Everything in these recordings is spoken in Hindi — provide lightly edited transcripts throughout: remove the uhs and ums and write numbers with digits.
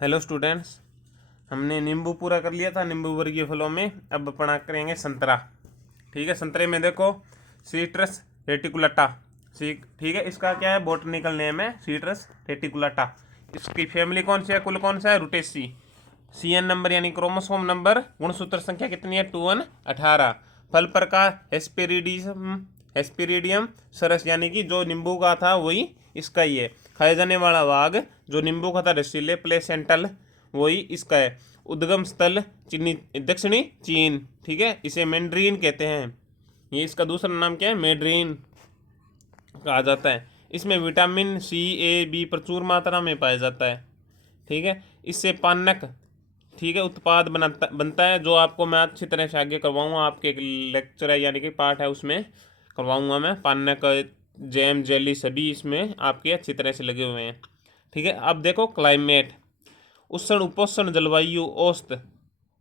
हेलो स्टूडेंट्स, हमने नींबू पूरा कर लिया था। नींबू वर्गीय फलों में अब अपना करेंगे संतरा। ठीक है, संतरे में देखो सीट्रस रेटिकुलाटा। ठीक है, इसका क्या है, बोटनिकल नेम है सीट्रस रेटिकुलाटा। इसकी फैमिली कौन सी है, कुल कौन सा है, रुटेसी। CN नंबर यानी क्रोमोसोम नंबर, गुणसूत्र संख्या कितनी है, 2 1 18। फल प्रकार हेस्पेरिडियम सरस, यानी कि जो नींबू का था वही इसका ही है। खाए जाने वाला भाग जो नींबू का था रसीले प्लेसेंटल, वही इसका है। उद्गम स्थल चीनी, दक्षिणी चीन। ठीक है, इसे मैंड्रीन कहते हैं। ये इसका दूसरा नाम क्या है, मैड्रीन कहा जाता है। इसमें विटामिन C A B प्रचुर मात्रा में पाया जाता है। ठीक है, इससे पानक, ठीक है, उत्पाद बनता है, जो आपको मैं अच्छी तरह से आगे करवाऊंगा। आपके एक लेक्चर है यानी कि पार्ट है, उसमें करवाऊंगा मैं। पानक, जैम, जेली सभी इसमें आपके अच्छी तरह से लगे हुए हैं। ठीक है, अब देखो क्लाइमेट। उष्ण उपोष्ण जलवायु, औसत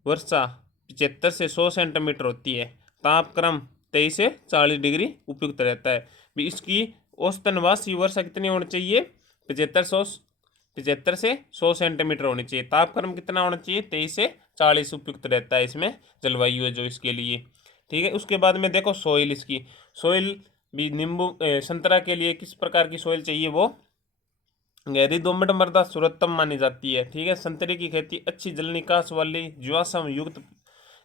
वर्षा 75 से 100 सेंटीमीटर होती है। तापक्रम 23 से 40 डिग्री उपयुक्त रहता है। भी इसकी औसतन वार्षिक वर्षा कितनी होनी चाहिए, 75 से 100 सेंटीमीटर होनी चाहिए। तापक्रम कितना होना चाहिए, 23 से 40 उपयुक्त रहता है इसमें, जलवायु है जो इसके लिए। ठीक है, उसके बाद में देखो सोइल। इसकी सोइल भी संतरा के लिए किस प्रकार की सोइल चाहिए, वो गहरी दोमट मृदा सर्वोत्तम मानी जाती है। ठीक है, संतरे की खेती अच्छी जल निकास वाली जीवाश्म युक्त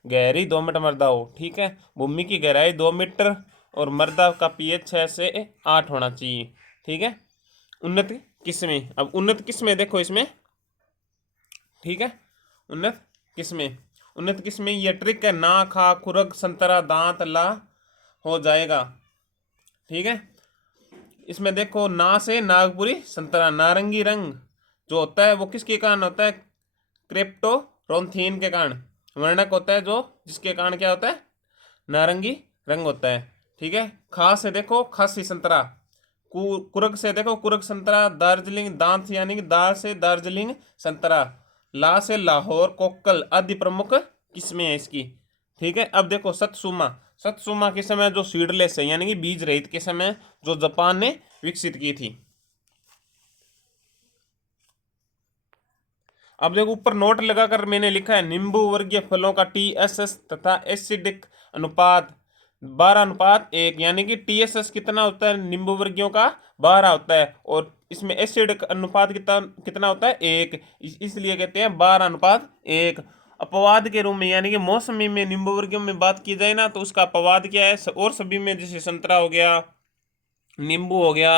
गहरी दोमट मृदा हो। ठीक है, भूमि की गहराई 2 मीटर और मृदा का pH 6 से 8 होना चाहिए। ठीक है, उन्नत किस्में। अब उन्नत किस्में देखो इसमें। ठीक है, उन्नत किस्में ये ट्रिक है, ना खा खुरग संतरा दांत ला हो जाएगा। ठीक है, इसमें देखो ना से नागपुरी संतरा, नारंगी रंग जो होता है वो किसके कारण होता है, क्रिप्टोरोंथीन के कारण। वर्णक होता है जो जिसके कारण क्या होता है, नारंगी रंग होता है। ठीक है, खा से देखो खासी संतरा, कुरग से देखो कुरग संतरा, दार्जिलिंग दांत यानी कि दार से दार्जिलिंग संतरा, ला से लाहौर कोक्कल आदि प्रमुख किस्में हैं इसकी। ठीक है, अब देखो सत्सुमा किस्म है जो सीडलेस है, यानी कि बीज रहित किस्म है, जो जापान ने विकसित की थी। अब देखो ऊपर नोट लगाकर मैंने लिखा है, नींबू वर्गीय फलों का TSS तथा एसिडिक अनुपात 12:1, यानी कि TSS कितना होता है नींबू वर्गीयों का, 12 होता है, और इसमें एसिडिक अनुपात कितना कितना होता है, 1। इसलिए कहते हैं 12:1। अपवाद के रूप में, यानी कि मौसमी में नींबू वर्गीयों में बात की जाए ना, तो उसका अपवाद क्या है, और सभी में जैसे संतरा हो गया, नींबू हो गया,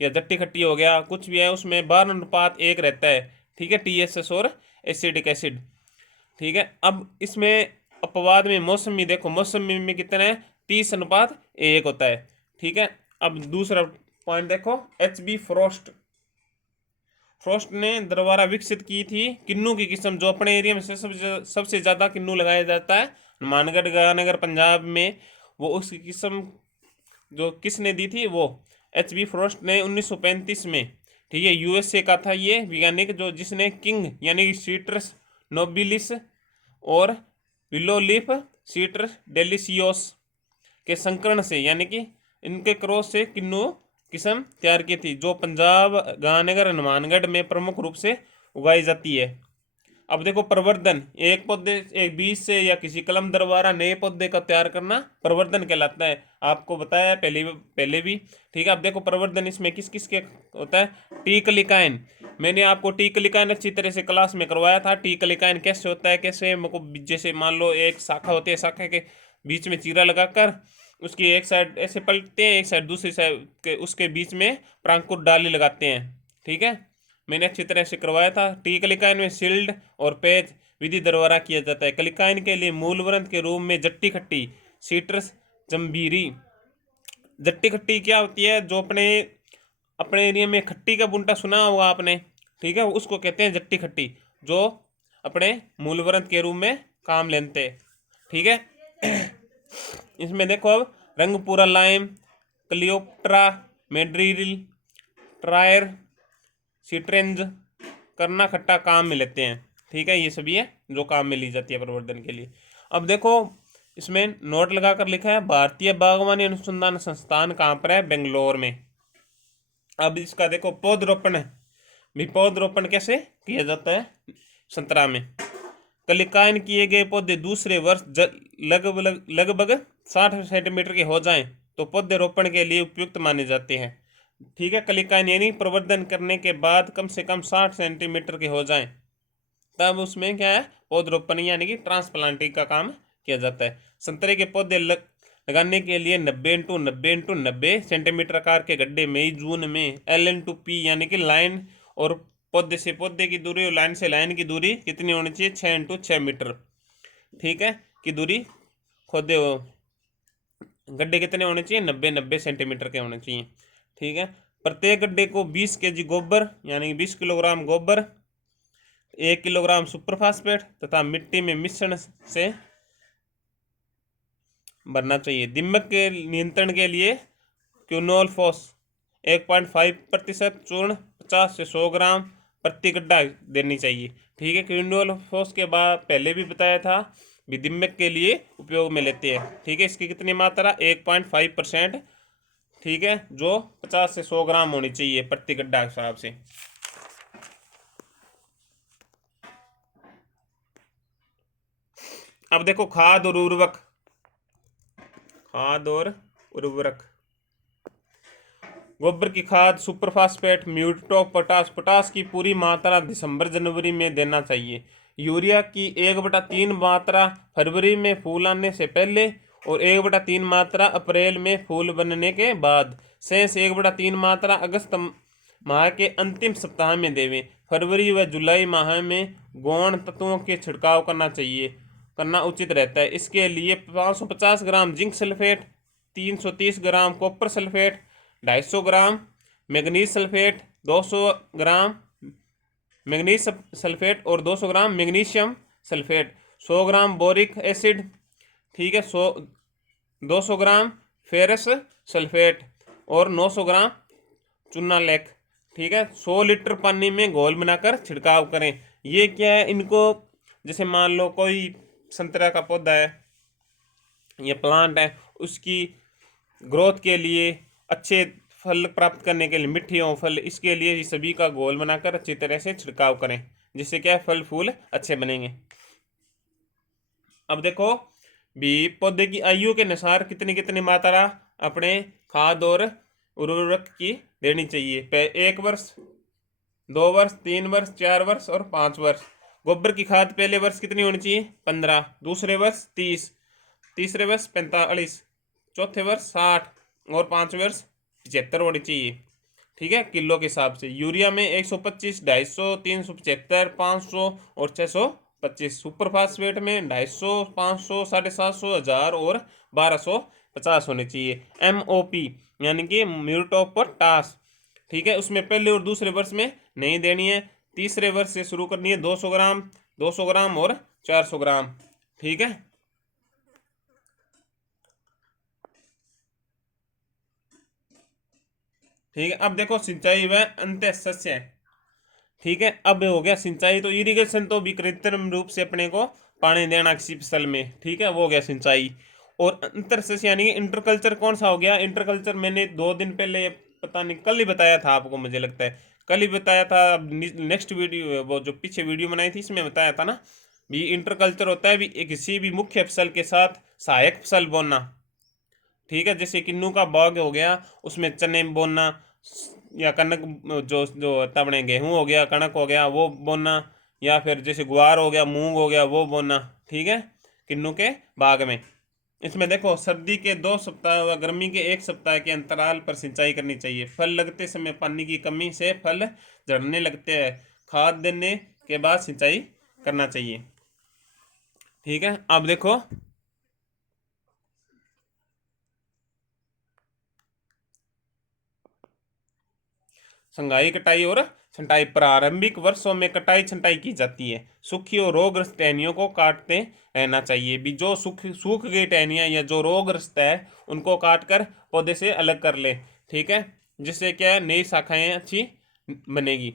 या जट्टी खट्टी हो गया, कुछ भी है, उसमें 12:1 रहता है। ठीक है, TSS और एसिडिक एसिड। ठीक है, अब इसमें अपवाद में मौसमी देखो, मौसमी में कितना है, 30:1 होता है। ठीक है, अब दूसरा पॉइंट देखो, HB फ्रोस्ट ने दोबारा विकसित की थी किन्नू की किस्म, जो अपने एरिया में सबसे ज़्यादा किन्नू लगाया जाता है, मानगढ़ गांधीनगर पंजाब में। वो उसकी किस्म जो किसने दी थी, वो HB फ्रोस्ट ने 1935 में। ठीक है, USA का था ये वैज्ञानिक, जो जिसने किंग यानी कि सीट्रस नोबिलिस और विलो लीफ सीट्रस डेलिसियोस के संकरण से, यानी कि इनके क्रॉस से किन्नू किस्म तैयार की थी, जो पंजाब गांधीनगर हनुमानगढ़ में प्रमुख रूप से उगाई जाती है। अब देखो प्रवर्धन, एक पौधे एक बीज से या किसी कलम द्वारा नए पौधे का तैयार करना प्रवर्धन कहलाता है। आपको बताया पहले भी। ठीक है, अब देखो प्रवर्धन इसमें किस किस के होता है, टीकलिकाइन। मैंने आपको टीकलिकाइन अच्छी तरह से क्लास में करवाया था। टीकलिकाइन कैसे होता है, कैसे मुझको, जैसे मान लो एक शाखा होती है, शाखा के बीच में चीरा लगाकर उसकी एक साइड ऐसे पलटते हैं, एक साइड दूसरी साइड के उसके बीच में प्रांकुर डाली लगाते हैं। ठीक है, मैंने अच्छी तरह से करवाया था। टी कलिकाइन में सील्ड और पेज विधि द्वारा किया जाता है। कलिकाइन के लिए मूल वृंत के रूप में जट्टी खट्टी सीट्रस जम्बीरी। जट्टी खट्टी क्या होती है, जो अपने अपने एरिया में खट्टी का बुंटा सुना होगा आपने। ठीक है, उसको कहते हैं जट्टी खट्टी, जो अपने मूल वृंत के रूप में काम लेते हैं। ठीक है, इसमें देखो अब रंग पूरा लाइम, क्लियोप्ट्रा, मेड्रिल, ट्रायर, सिट्रेंज करना खट्टा काम में लेते हैं। ठीक है, ये सभी है जो काम में ली जाती है प्रवर्धन के लिए। अब देखो इसमें नोट लगाकर लिखा है, भारतीय बागवानी अनुसंधान संस्थान कहाँ पर है, बेंगलोर में। अब इसका देखो पौधरोपण भी पौधरोपण कैसे किया जाता है संतरा में। कलिकायन किए गए पौधे दूसरे वर्ष लगभग लगभग 60 सेंटीमीटर के हो जाएं तो पौधे रोपण के लिए उपयुक्त माने जाते हैं। ठीक है, कलिकायन यानी प्रवर्धन करने के बाद कम से कम 60 सेंटीमीटर के हो जाएं तब उसमें क्या है, पौधरोपण यानी कि ट्रांसप्लांटिंग का काम किया जाता है। संतरे के पौधे लगाने के लिए 90 x 90 x 90 सेंटीमीटर आकार के गड्ढे मई जून में LN2P यानी कि लाइन और पौधे से पौधे की दूरी और लाइन से लाइन की दूरी कितनी होनी चाहिए, 6 x 6 मीटर। ठीक है, की दूरी खोदे हो गड्ढे कितने होने चाहिए, 90 सेंटीमीटर के होने चाहिए। ठीक है, प्रत्येक गड्ढे को 20 kg गोबर यानी 20 किलोग्राम गोबर, 1 किलोग्राम सुपरफास्फेट तथा मिट्टी में मिश्रण से भरना चाहिए। दीमक के नियंत्रण के लिए क्विनोलफॉस 1.5% चूर्ण 50 से 100 ग्राम प्रति गड्ढा देनी चाहिए। ठीक है, क्विनोलफॉस के बाद पहले भी बताया था भी दीमक के लिए उपयोग में लेते हैं। ठीक है, इसकी कितनी मात्रा, 1.5%। ठीक है, जो 50 से 100 ग्राम होनी चाहिए प्रति गड्ढा के हिसाब से। अब देखो खाद और उर्वरक, खाद और उर्वरक। गोबर की खाद सुपरफास्फेट, म्यूरेट पोटाश, पोटाश की पूरी मात्रा दिसंबर जनवरी में देना चाहिए। यूरिया की 1/3 मात्रा फरवरी में फूल आने से पहले और 1/3 मात्रा अप्रैल में फूल बनने के बाद, शेष 1/3 मात्रा अगस्त माह के अंतिम सप्ताह में देवें। फरवरी व जुलाई माह में गौण तत्वों के छिड़काव करना उचित रहता है। इसके लिए 550 gram zinc sulphate, 330 gram copper sulphate, 250 ग्राम मैग्नीज सल्फेट, 200 ग्राम मैग्नीज सल्फेट और 200 ग्राम मैग्नीशियम सल्फेट, 100 ग्राम बोरिक एसिड। ठीक है, 200 ग्राम फेरस सल्फेट और 900 ग्राम चूना लेक। ठीक है, 100 लीटर पानी में घोल बनाकर छिड़काव करें। ये क्या है, इनको जैसे मान लो कोई संतरा का पौधा है या प्लांट है, उसकी ग्रोथ के लिए, अच्छे फल प्राप्त करने के लिए, मिट्टी हो फल, इसके लिए ये सभी का घोल बनाकर अच्छी तरह से छिड़काव करें, जिससे क्या फल फूल अच्छे बनेंगे। अब देखो भी पौधे की आयु के अनुसार कितनी कितनी मात्रा अपने खाद और उर्वरक की देनी चाहिए। 1 वर्ष, 2 वर्ष, 3 वर्ष, 4 वर्ष और 5 वर्ष। गोबर की खाद पहले वर्ष कितनी होनी चाहिए, 15, दूसरे वर्ष 30, तीसरे वर्ष 45, चौथे वर्ष 60 और 5वें वर्ष 75 होनी चाहिए। ठीक है, किलो के हिसाब से। यूरिया में 125, 250, 375, 500 और 625। सुपर फास्फेट में 250, 500, 750, 1000 और 1250 होने चाहिए। MOP यानी कि म्यूरेट ऑफ पोटाश, ठीक है, उसमें पहले और दूसरे वर्ष में नहीं देनी है, तीसरे वर्ष से शुरू करनी है। 200 ग्राम, 200 ग्राम और 400 ग्राम। ठीक है, ठीक है। अब देखो सिंचाई व अंत्य सस्य। ठीक है, अब हो गया सिंचाई, तो इरिगेशन तो भी कृत्रिम रूप से अपने को पानी देना किसी फसल में। ठीक है, वो हो गया सिंचाई। और अंतर सस्य यानी इंटरकल्चर कौन सा हो गया, इंटरकल्चर मैंने 2 दिन पहले, पता नहीं कल ही बताया था आपको, मुझे लगता है कल ही बताया था। अब नेक्स्ट वीडियो, वो जो पीछे वीडियो बनाई थी इसमें बताया था ना भी इंटरकल्चर होता है भी किसी भी मुख्य फसल के साथ सहायक फसल बोना। ठीक है, जैसे किन्नू का बाग हो गया, उसमें चने बोना, या कनक जो जो होता अपने गेहूँ हो गया, कणक हो गया वो बोना, या फिर जैसे ग्वार हो गया, मूंग हो गया वो बोना। ठीक है, किन्नू के बाग में। इसमें देखो सर्दी के 2 सप्ताह व गर्मी के 1 सप्ताह के अंतराल पर सिंचाई करनी चाहिए। फल लगते समय पानी की कमी से फल झड़ने लगते हैं, खाद देने के बाद सिंचाई करना चाहिए। ठीक है, अब देखो संघाई कटाई और छंटाई। प्रारंभिक वर्षों में कटाई छंटाई की जाती है। सूखी और रोगग्रस्त टहनियों को काटते रहना चाहिए। भी जो सूख गई टहनियाँ या जो रोगग्रस्त है उनको काट कर पौधे से अलग कर ले। ठीक है, जिससे क्या है, नई शाखाएं अच्छी बनेगी।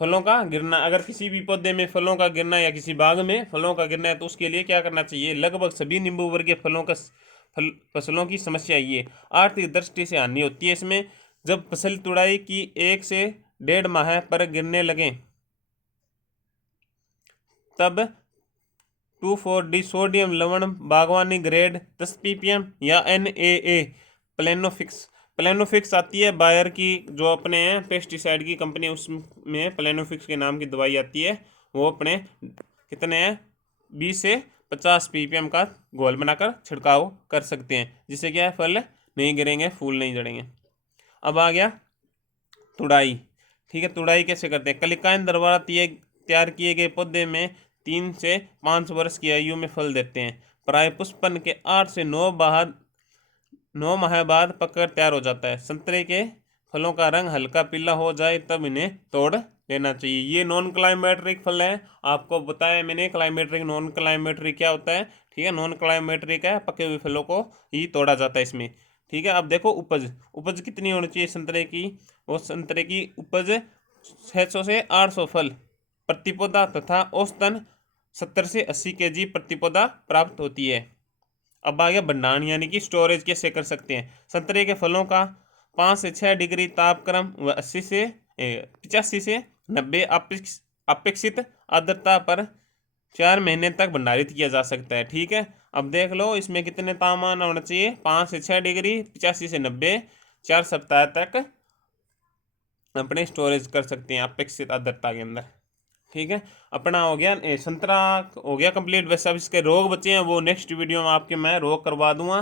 फलों का गिरना, अगर किसी भी पौधे में फलों का गिरना या किसी बाग में फलों का गिरना है तो उसके लिए क्या करना चाहिए। लगभग सभी नींबू वर्गीय फसलों की समस्या ये आर्थिक दृष्टि से हानि होती है। इसमें जब फसल तुड़ाई की 1 से 1.5 माह पर गिरने लगे तब 2,4-D सोडियम लवण बागवानी ग्रेड 10 ppm या NAA प्लेनोफिक्स आती है बायर की, जो अपने पेस्टिसाइड की कंपनी, उसमें प्लेनोफिक्स के नाम की दवाई आती है। वो अपने कितने हैं 20 से 50 ppm का घोल बनाकर छिड़काव कर सकते हैं, जिससे क्या है फल नहीं गिरेंगे, फूल नहीं झड़ेंगे। अब आ गया तुड़ाई। ठीक है, तुड़ाई कैसे करते हैं। कलिकाएं द्वारा तैयार किए गए पौधे में 3 से 5 वर्ष की आयु में फल देते हैं। प्राय पुष्पन के 8 से 9 माह बाद पककर तैयार हो जाता है। संतरे के फलों का रंग हल्का पीला हो जाए तब इन्हें तोड़ लेना चाहिए। ये नॉन क्लाइमेट्रिक फल है, आपको बताया मैंने क्लाइमेट्रिक नॉन क्लाइमेट्रिक क्या होता है। ठीक है, नॉन क्लाइमेट्रिक है, पके हुए फलों को ही तोड़ा जाता है इसमें। ठीक है, अब देखो उपज कितनी होनी चाहिए संतरे की। और संतरे की उपज 600 से 800 फल प्रति पौधा तथा औसतन 70 से 80 kg प्रति पौधा प्राप्त होती है। अब आ गया भंडारण यानी कि स्टोरेज कैसे कर सकते हैं। संतरे के फलों का 5 से 6 डिग्री तापक्रम व 85 से 90 अपेक्षित आर्द्रता पर 4 महीने तक भंडारित किया जा सकता है। ठीक है, अब देख लो इसमें कितने तापमान होना चाहिए। 5 से 6 डिग्री, 85 से 90, 4 सप्ताह तक अपने स्टोरेज कर सकते हैं अपेक्षित आर्द्रता के अंदर। ठीक है, अपना हो गया संतरा हो गया कंप्लीट। वैसे अब इसके रोग बचे हैं, वो नेक्स्ट वीडियो में आपके मैं रोग करवा दूंगा।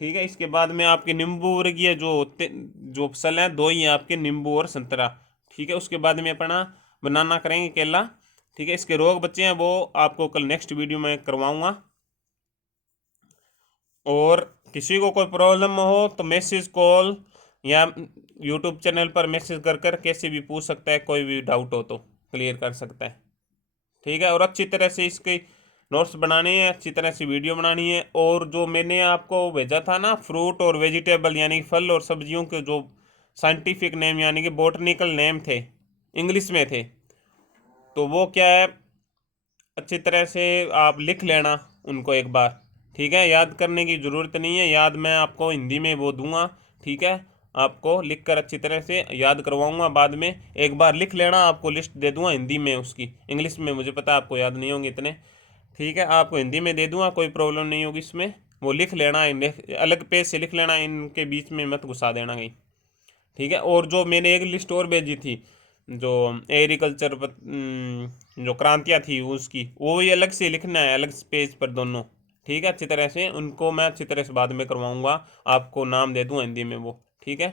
ठीक है, इसके बाद में आपके नींबू वर्गीय जो फसल हैं, 2 ही हैं आपके, नींबू और संतरा। ठीक है, उसके बाद में अपना बनाना करेंगे केला। ठीक है, इसके रोग बचे हैं वो आपको कल नेक्स्ट वीडियो में करवाऊँगा। और किसी को कोई प्रॉब्लम हो तो मैसेज कॉल या यूट्यूब चैनल पर मैसेज कर कैसे भी पूछ सकता है, कोई भी डाउट हो तो क्लियर कर सकता है। ठीक है, और अच्छी तरह से इसके नोट्स बनाने हैं, अच्छी तरह से वीडियो बनानी है। और जो मैंने आपको भेजा था ना फ्रूट और वेजिटेबल यानी कि फल और सब्जियों के जो साइंटिफिक नेम यानी कि बोटनिकल नेम थे, इंग्लिश में थे, तो वो क्या है अच्छी तरह से आप लिख लेना उनको एक बार। ठीक है, याद करने की ज़रूरत नहीं है, याद मैं आपको हिंदी में वो दूंगा। ठीक है, आपको लिख कर अच्छी तरह से याद करवाऊंगा बाद में। एक बार लिख लेना, आपको लिस्ट दे दूंगा हिंदी में उसकी, इंग्लिश में मुझे पता है आपको याद नहीं होंगे इतने। ठीक है, आपको हिंदी में दे दूंगा, कोई प्रॉब्लम नहीं होगी इसमें। वो लिख लेना, अलग पेज से लिख लेना, इनके बीच में मत घुसा देना कहीं। ठीक है, और जो मैंने एक लिस्ट और भेजी थी जो एग्रीकल्चर जो क्रांतियाँ थी उसकी, वो भी अलग से लिखना है, अलग पेज पर दोनों। ठीक है, अच्छी तरह से उनको मैं अच्छी तरह से बाद में करवाऊँगा, आपको नाम दे दूँ हिंदी में वो। ठीक है,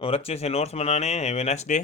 और अच्छे से नोट्स बनाने हैं। Have a nice day.